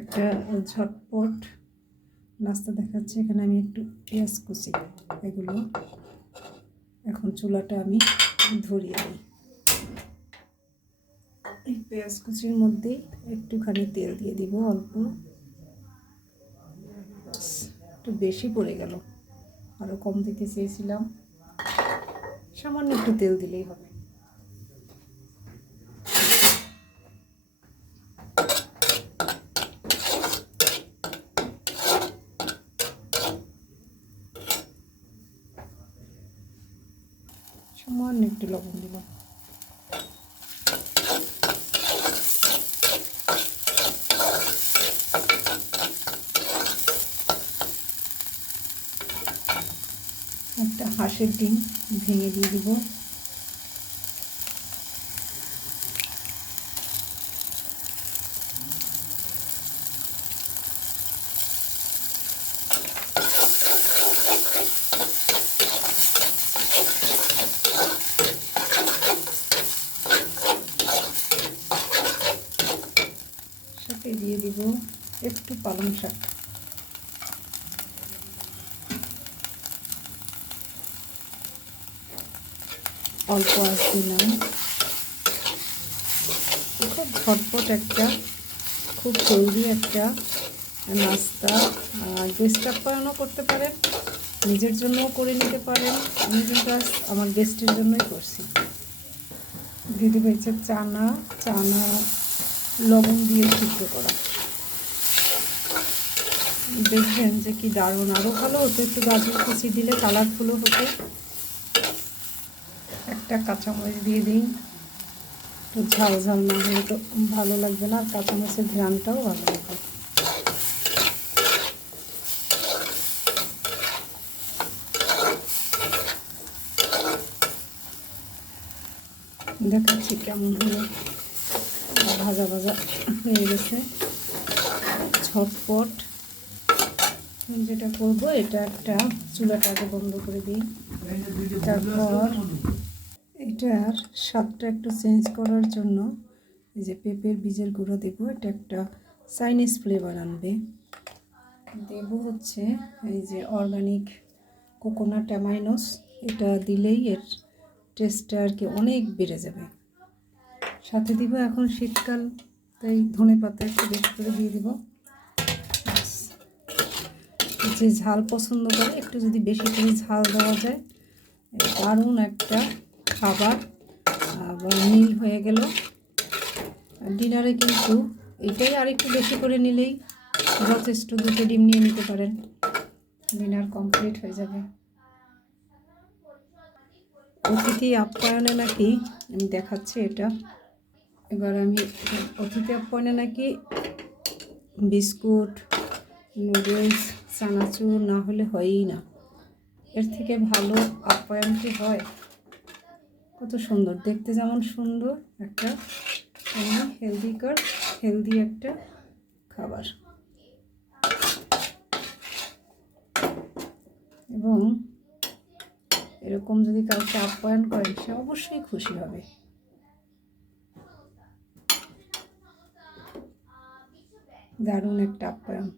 একটা ঝটপট নাস্তা দেখাচ্ছি। এখানে আমি একটু পেঁয়াজ কুচি, এগুলো এখন চুলাটা আমি ধরিয়ে দিই। এই পেঁয়াজ কুচির মধ্যে একটুখানি তেল দিয়ে দিব, অল্প, একটু বেশি পড়ে গেল, আরও কম দিতে চেয়েছিলাম। সামান্য একটু তেল দিলেই হবে। সামান্য একটু লবণ দিব। একটা হাঁসের ডিম ভেঙে দিয়ে দিব। সাথে দিয়ে দিব একটু পালং শাক, অল্প আঁচ দিলাম। খুব ঝটপট একটা, খুব হেলদি একটা নাস্তা। গেস্ট আপ্যায়নও করতে পারেন, নিজের জন্যও করে নিতে পারেন। আমি কিন্তু আজ আমার গেস্টের জন্যই করছি। দিয়ে দেবো হচ্ছে চানা লবণ দিয়ে সিদ্ধ করা। দেখবেন যে কি দারুণ, আরও ভালো হতো একটু গাজর কুচি দিলে, কালারফুলও হতো। একটা কাঁচামরিচ দিয়ে দিই, একটু ঝাল ঝাল না হলে তো ভালো লাগবে না, আর কাঁচামরিচের ঘ্রাণটাও ভালো লাগবে। দেখাচ্ছি কেমন হলো, ভাজা ভাজা হয়ে গেছে। ঝটপট যেটা করব, এটা একটা চুলাটাকে বন্ধ করে দিই। তারপর এটার স্বাদটা একটু চেঞ্জ করার জন্য এই যে পেঁপের বীজের গুঁড়ো দেবো। এটা একটা চাইনিজ ফ্লেভার আনবে। দেব হচ্ছে এই যে অর্গানিক কোকোনাট অ্যামাইনোস, এটা দিলেই এর টেস্টটা আর কি অনেক বেড়ে যাবে। সাথে দিব এখন শীতকাল, তাই ধনে পাতা একটু বেশি করে দিয়ে দিব। যে ঝাল পছন্দ করে একটু যদি বেশি করে ঝাল দেওয়া যায়, দারুণ একটা খাবার। আবার মিল হয়ে গেল ডিনারে। কিন্তু এটাই আর একটু বেশি করে নিলেই যথেষ্ট, 2টো ডিম নিয়ে নিতে পারেন, ডিনার কমপ্লিট হয়ে যাবে। অতিথি আপ্যায়নে নাকি আমি দেখাচ্ছি এটা, এবার আমি অতিথি আপ্যায়নে নাকি বিস্কুট, নুডলস, চানাচুর না হলে হয়ই না। এর থেকে ভালো আপ্যায়ন কি হয়? কত সুন্দর দেখতে, যেমন সুন্দর একটা হেলদি একটা খাবার। এবং এরকম যদি কাউকে আপ্যায়ন করেন, সে অবশ্যই খুশি হবে। দারুণ একটা আপ্যায়ন।